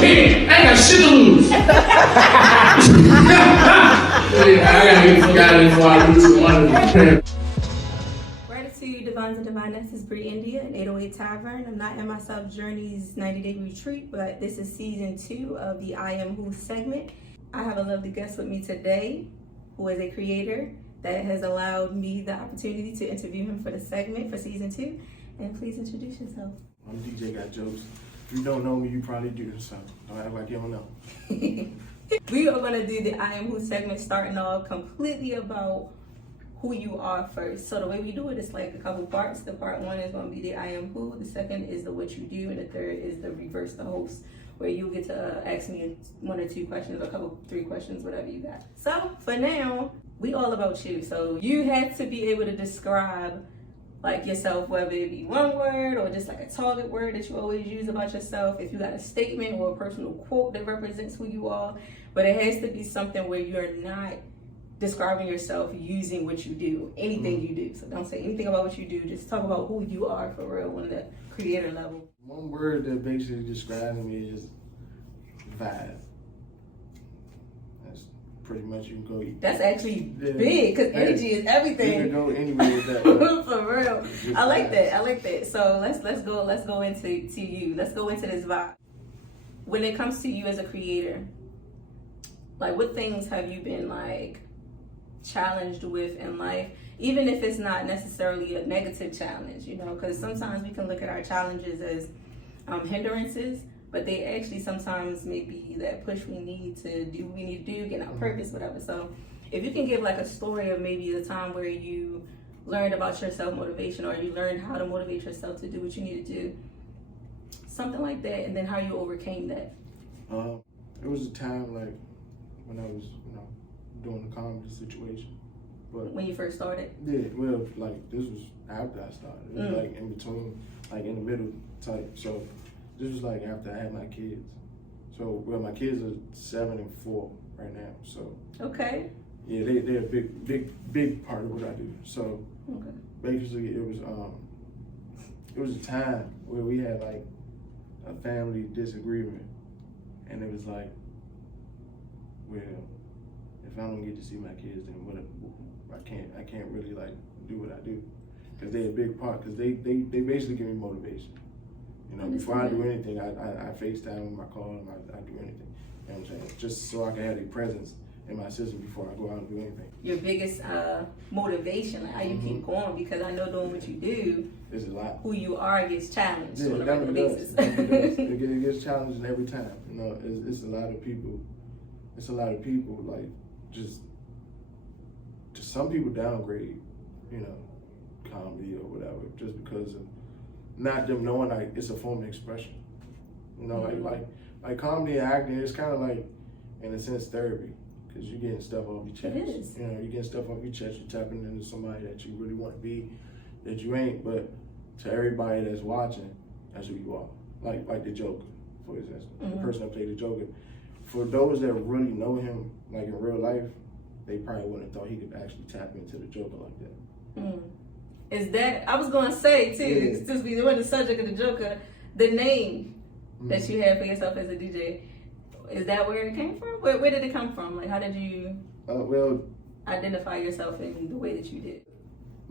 pen. I ain't got shit to lose. I gotta get the fuck out of here before I lose the money. Gratitude, Divines and Divineness is Bree India and 808 Tavern. I'm not in myself Journey's 90-day retreat, but this is season 2 of the I Am Who segment. I have a lovely guest with me today who is a creator that has allowed me the opportunity to interview him for the segment for season 2. And please introduce yourself. I'm DJ Got Jokes. If you don't know me, you probably do, so don't act like you don't know. We are going to do the I Am Who segment, starting off completely about who you are first. So the way we do it is like a couple parts. The part 1 is going to be the I Am Who. The second is the what you do. And the third is the reverse the host, where you get to ask me 1 or 2 questions, or a couple, 3 questions, whatever you got. So for now, we all about you. So you had to be able to describe like yourself, whether it be one word or just like a target word that you always use about yourself. If you got a statement or a personal quote that represents who you are, but it has to be something where you're not describing yourself using what you do, anything you do. So don't say anything about what you do, just talk about who you are for real on the creator level. One word that basically describes me is vibe. That's pretty much, you can go. That's actually big, because energy is everything. You can go anywhere with that. For real. I like that. I like that. So let's go into you. Let's go into this vibe. When it comes to you as a creator, like what things have you been like challenged with in life, even if it's not necessarily a negative challenge, you know, because sometimes we can look at our challenges as hindrances, but they actually sometimes may be that push we need to do what we need to do, get our purpose, whatever. So if you can give like a story of maybe a time where you learned about your self-motivation, or you learned how to motivate yourself to do what you need to do, something like that, and then how you overcame that. It was a time like when I was, doing the comedy situation. But when you first started? Yeah, well, like this was after I started. It was like in between, like in the middle type. So this was like after I had my kids. So, well, my kids are 7 and 4 right now. So okay. Yeah, they're a big part of what I do. So basically, it was a time where we had like a family disagreement, and it was like, well, if I don't get to see my kids, then what? I can't really like do what I do, because they're a big part. Because they basically give me motivation. You know, before I do anything, I FaceTime with my call, and I do anything. You know what I'm saying? Just so I can have a presence in my system before I go out and do anything. Your biggest motivation, like how you keep going, because I know doing what you do, it's a lot. Who you are gets challenged on a regular basis. It gets challenging every time. You know, it's a lot of people. It's a lot of people like just some people downgrade, comedy or whatever, just because of not them knowing like it's a form of expression. You know, like comedy and acting, it's kind of like, in a sense, therapy, because you're getting stuff off your chest. It is. You know, you're getting stuff off your chest. You're tapping into somebody that you really want to be, that you ain't. But to everybody that's watching, that's who you are. Like the Joker, for example, the person that played the Joker. For those that really know him, like in real life, they probably wouldn't have thought he could actually tap into the Joker like that. Is that, I was going to say too, since we were the subject of the Joker, the name that you had for yourself as a DJ, is that where it came from? Where did it come from? Like, how did you identify yourself in the way that you did?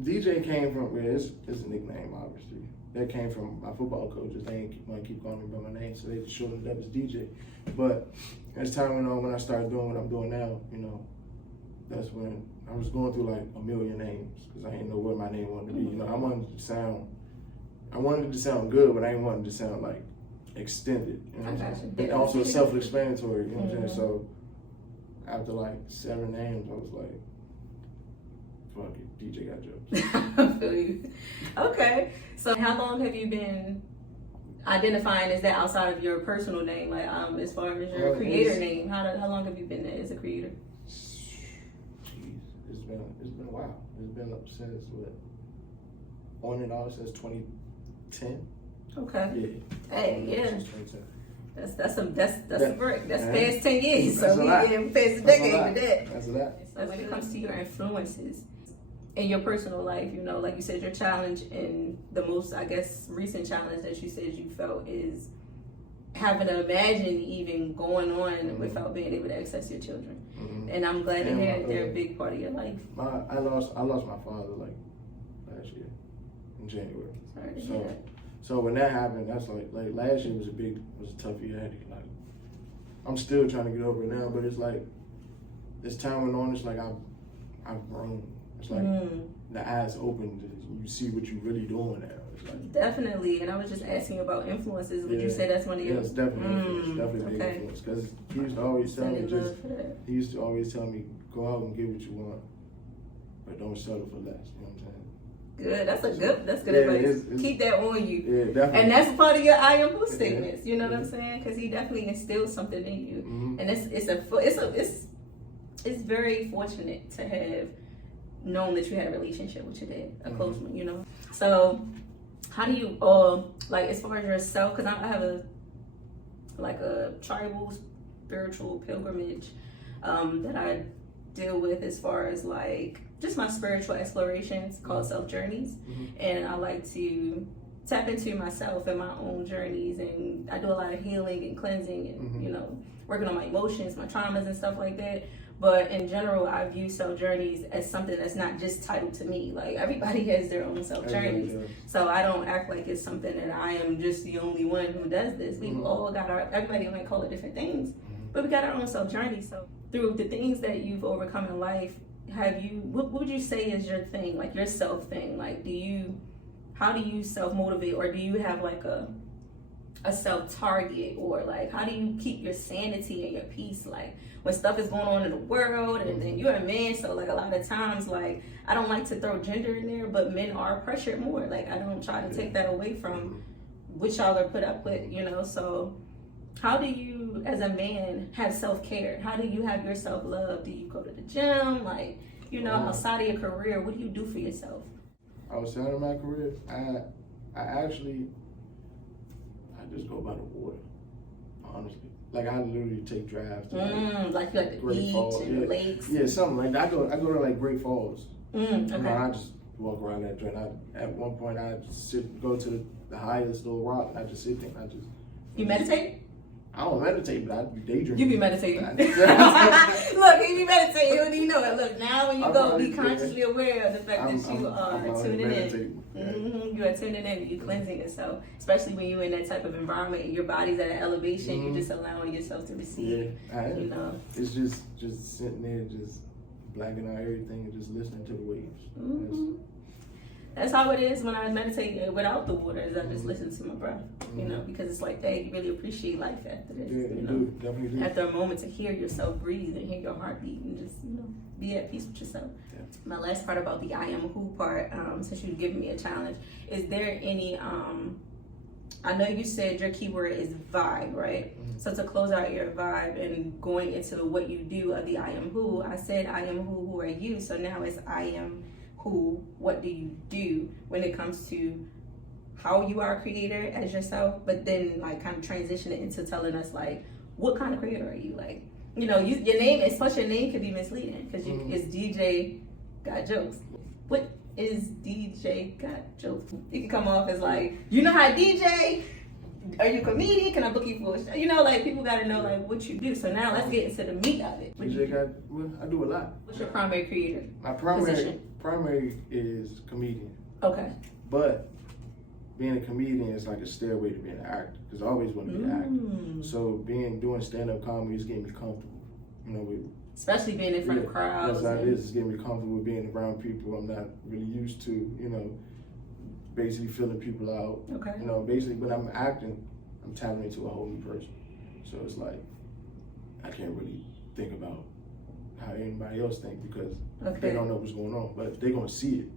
DJ came from, it's a nickname, obviously. That came from my football coaches. They ain't want to keep calling me by my name, so they just shortened it up as DJ. But as time went on, when I started doing what I'm doing now, that's when I was going through like a million names, because I didn't know what my name wanted to be. I wanted it to sound good, but I didn't want it to sound like extended. And also self-explanatory. You know what I'm saying? So after like 7 names, I was like, fuck it, DJ Got Jokes. I feel you. Okay. So how long have you been identifying as that outside of your personal name? Like as far as your creator name, how long have you been there as a creator? It's been a while. It's been up since on and off since 2010. Okay. Yeah. Hey, yeah. Since 2010. That's a break. That's past 10 years. That's so we getting past a decade with that. That's a lot. So when it comes to your influences in your personal life, like you said, your challenge and the most, I guess, recent challenge that you said you felt is having to imagine even going on without being able to access your children. And I'm glad to hear they're a big part of your life. I lost my father like last year in January. Sorry to hear that. So when that happened, that's like last year was a tough year. Like I'm still trying to get over it now, but it's like as time went on, it's like I've grown. It's like the eyes opened. You see what you're really doing now. It's like, definitely. And I was just asking about influences. Would you say that's one of your? Yes, definitely. Definitely big influence. Because he used to always tell me, go out and get what you want, but don't settle for less. You know what I'm saying? Good. That's good advice. Keep that on you. Yeah, definitely. And that's part of your I am who statements. You know what I'm saying? Because he definitely instilled something in you. And it's very fortunate to have known that you had a relationship with your dad, a close one. You know. So how do you like as far as yourself? Because I have a tribal spiritual pilgrimage that I deal with as far as like just my spiritual explorations called self journeys, and I like to tap into myself and my own journeys, and I do a lot of healing and cleansing and you know, working on my emotions, my traumas and stuff like that. But in general, I view self journeys as something that's not just titled to me. Like everybody has their own self journeys, so I don't act like it's something that I am just the only one who does this. We all got everybody might call it different things, but we got our own self journey. So through the things that you've overcome in life, what would you say is your thing, like your self thing? Like how do you self motivate, or do you have like a self target, or like how do you keep your sanity and your peace, like when stuff is going on in the world? And then you're a man, so like a lot of times, like I don't like to throw gender in there, but men are pressured more. Like I don't try to take that away from what y'all are put up with, you know. So how do you, as a man, have self-care? How do you have your self-love? Do you go to the gym? Like, you know, outside of your career, what do you do for yourself? Outside of my career, I just go by the water, honestly. Like I literally take drives to like the beach and lakes. Yeah, something like that. I go to like Great Falls. Okay. You know, I just walk around that joint. At one point, I go to the highest little rock, and I just sit there and You meditate? I don't meditate, but I be daydreaming. You be meditating. Look, he be meditating. You don't even know it. Look, now when you go, be consciously aware of the fact that you are tuning in. You are tuning in. You're cleansing yourself, especially when you're in that type of environment and your body's at an elevation. You're just allowing yourself to receive. Yeah, you know, it's just sitting there, just blacking out everything and just listening to the waves. That's how it is when I meditate without the water. Is I just listen to my breath, you know, because it's like, hey, you really appreciate life after this. Yeah, you know, definitely do. After a moment to hear yourself breathe and hear your heartbeat and just, you know, be at peace with yourself. Yeah. My last part about the I am who part, since you've given me a challenge, is there any, I know you said your keyword is vibe, right? So to close out your vibe and going into what you do of the I am who, I said I am who are you? So now it's I am who, what do you do when it comes to how you are a creator as yourself, but then like kind of transition it into telling us like what kind of creator are you? Like, you know, your name, especially your name, could be misleading because it's DJ Got Jokes. What is DJ Got Jokes? It can come off as like, you know how DJ? Are you a comedian? Can I book you for a show? You know, like people got to know like what you do. So now let's get into the meat of it. I do a lot. What's your primary creator? My primary is comedian. Okay. But being a comedian is like a stairway to being an actor because I always want to be an actor. So doing stand-up comedy is getting me comfortable. You know, especially being in front of crowds. That's how it is. It's getting me comfortable with being around people I'm not really used to. You know, basically filling people out. Okay. You know, basically when I'm acting, I'm tapping into a whole new person. So it's like I can't really think about how anybody else think because they don't know what's going on, but they're gonna see it.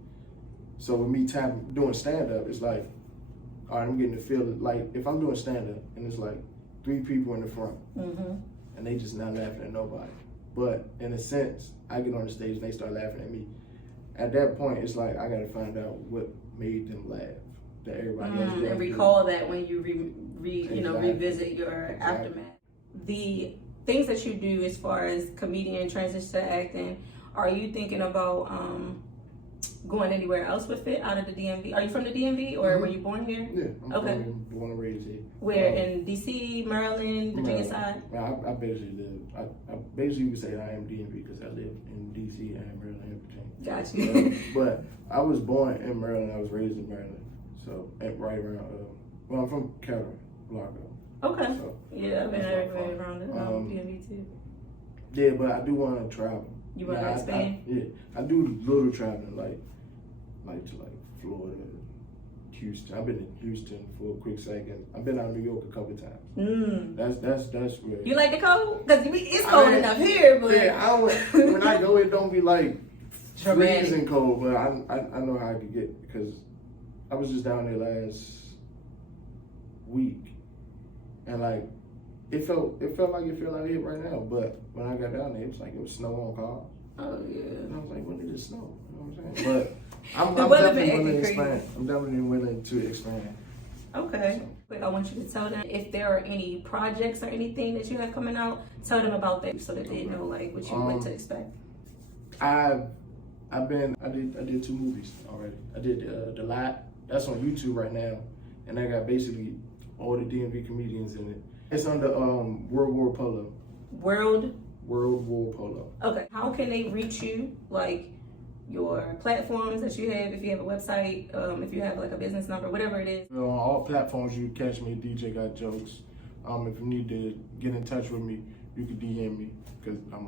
So with me doing stand-up, it's like, all right, I'm getting to feel it. Like if I'm doing stand-up and it's like 3 people in the front and they just not laughing at nobody. But in a sense, I get on the stage and they start laughing at me. At that point, it's like I gotta find out what made them laugh. That everybody else didn't. And recall that when you revisit your aftermath. The things that you do as far as comedian transition to acting, are you thinking about going anywhere else with it out of the DMV? Are you from the DMV or were you born here? Yeah, I'm okay. born and raised here. Where, in DC, Maryland, Virginia side? I basically live, I basically would say I am DMV because I live in DC and Maryland and Virginia. Got you. But I was born in Maryland, I was raised in Maryland. So, right around, well, I'm from Calgary, Blanco. Okay. So, yeah, I've been everywhere around it. DMV too. Yeah, but I do want to travel. You want to expand? I do little traveling, like to Florida, Houston. I've been in Houston for a quick second. I've been out of New York a couple of times. That's where. You like the cold? Because it's cold enough here, but yeah, when I go, it don't be like dramatic. Freezing cold, but I know how I could get because I was just down there last week, and like it felt like it feel like it right now. But when I got down there, it was like it was snow on cars. Oh yeah. And I was like, when did it snow? You know what I'm saying? But I'm definitely willing to expand. I'm definitely willing to expand. Okay. Wait, I want you to tell them if there are any projects or anything that you have coming out. Tell them about that so that they know like what to expect. I did 2 movies already. I did The Lot. That's on YouTube right now, and I got basically all the DMV comedians in it. It's under World War Polo. World War Polo. Okay. How can they reach you? Like your platforms that you have, if you have a website, if you have like a business number, whatever it is. On all platforms, you can catch me. DJ Got Jokes. If you need to get in touch with me, you can DM me because I'm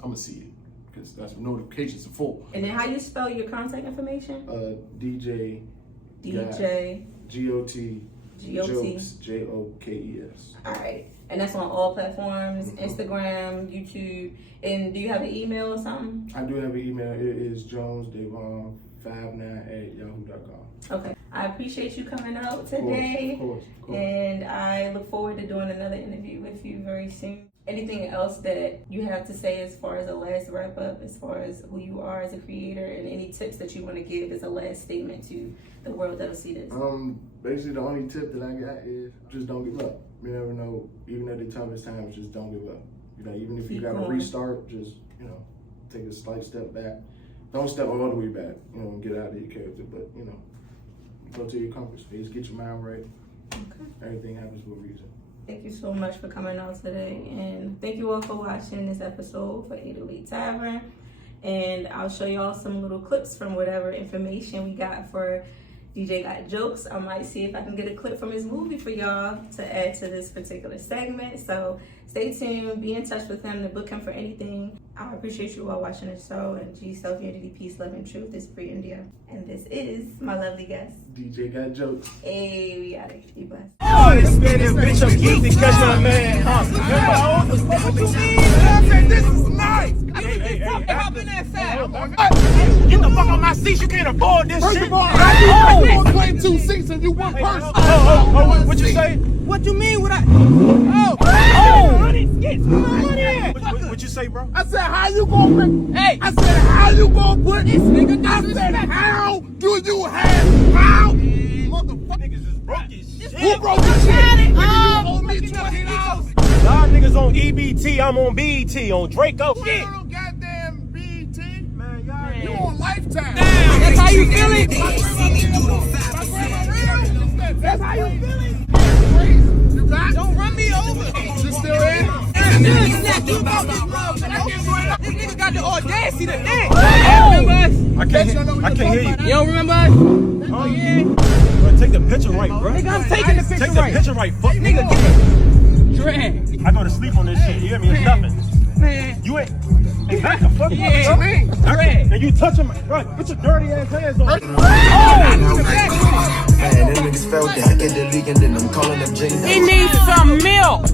gonna see it because that's what notifications are for. And then how you spell your contact information? DJ GOT Jokes JOKES. All right, and that's on all platforms: Instagram, YouTube. And do you have an email or something? I do have an email. It is jonesdevon59@yahoo.com. Okay. I appreciate you coming out today. Of course. And I look forward to doing another interview with you very soon. Anything else that you have to say as far as a last wrap up, as far as who you are as a creator, and any tips that you want to give as a last statement to the world that'll see this? Basically the only tip that I got is just don't give up. You never know, even at the toughest times, just don't give up. You know, even if you gotta restart, just, take a slight step back. Don't step all the way back, and get out of your character, but, go to your comfort space, get your mind right. Okay. Everything happens for a reason. Thank you so much for coming out today, and thank you all for watching this episode for 808 Tavern. And I'll show y'all some little clips from whatever information we got for DJ Got Jokes. I might see if I can get a clip from his movie for y'all to add to this particular segment. So stay tuned, be in touch with him to book him for anything. I appreciate you all watching the show, and G, self-unity, peace, love, and truth is free India. And this is my lovely guest, DJ Got Jokes. Hey, we got it. Be blessed. Oh, this bitch, I'm geeked to catch my man. What you mean? I said this is nice. Hey, hop in that side. Get the fuck on my seat. You can't afford this shit. First of all, how you gonna claim 2 seats and you one person? What you say? What you mean? What you say, bro? I said, how you gonna put? Hey, I said, how you gonna put this nigga? I said, how do you have? How? Motherfucker, Niggas is broke as shit. who broke the shit? Nigga, you owe me $20. Y'all niggas on EBT, I'm on BET, on Draco. You Shit. on goddamn BET? Man, y'all You on Lifetime? That's how you feeling? That's how you feeling? You got? Don't run me over. You still in? This nigga got the audacity to dance. I can't hear you. You don't remember us? Oh yeah. Bro, take the picture right, bro. Nigga, I'm taking the picture right. Take the picture right, fuck nigga. Drag. I go to sleep on this shit. You hear me? It's nothing. Man. You ain't. Hey, back the fuck up. What you mean? Drag. And you touching my. Bro, put your dirty ass hands on. Man, them niggas felt that. Get the league and then I'm calling them Jane. He needs some milk.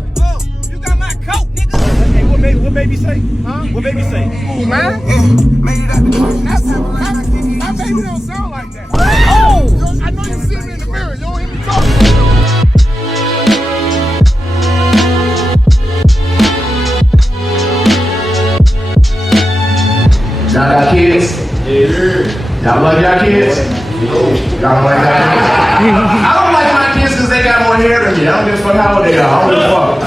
You got my coat, nigga. Hey, what baby say? Huh? What baby say? Ooh, man. My baby don't sound like that. Oh! I know you see me in the mirror. You don't hear me talking. Y'all got kids? Yeah. Y'all like y'all kids? Y'all don't like y'all kids? I don't like my kids because they got more hair than me. I don't give a fuck how old they are. I don't give a fuck.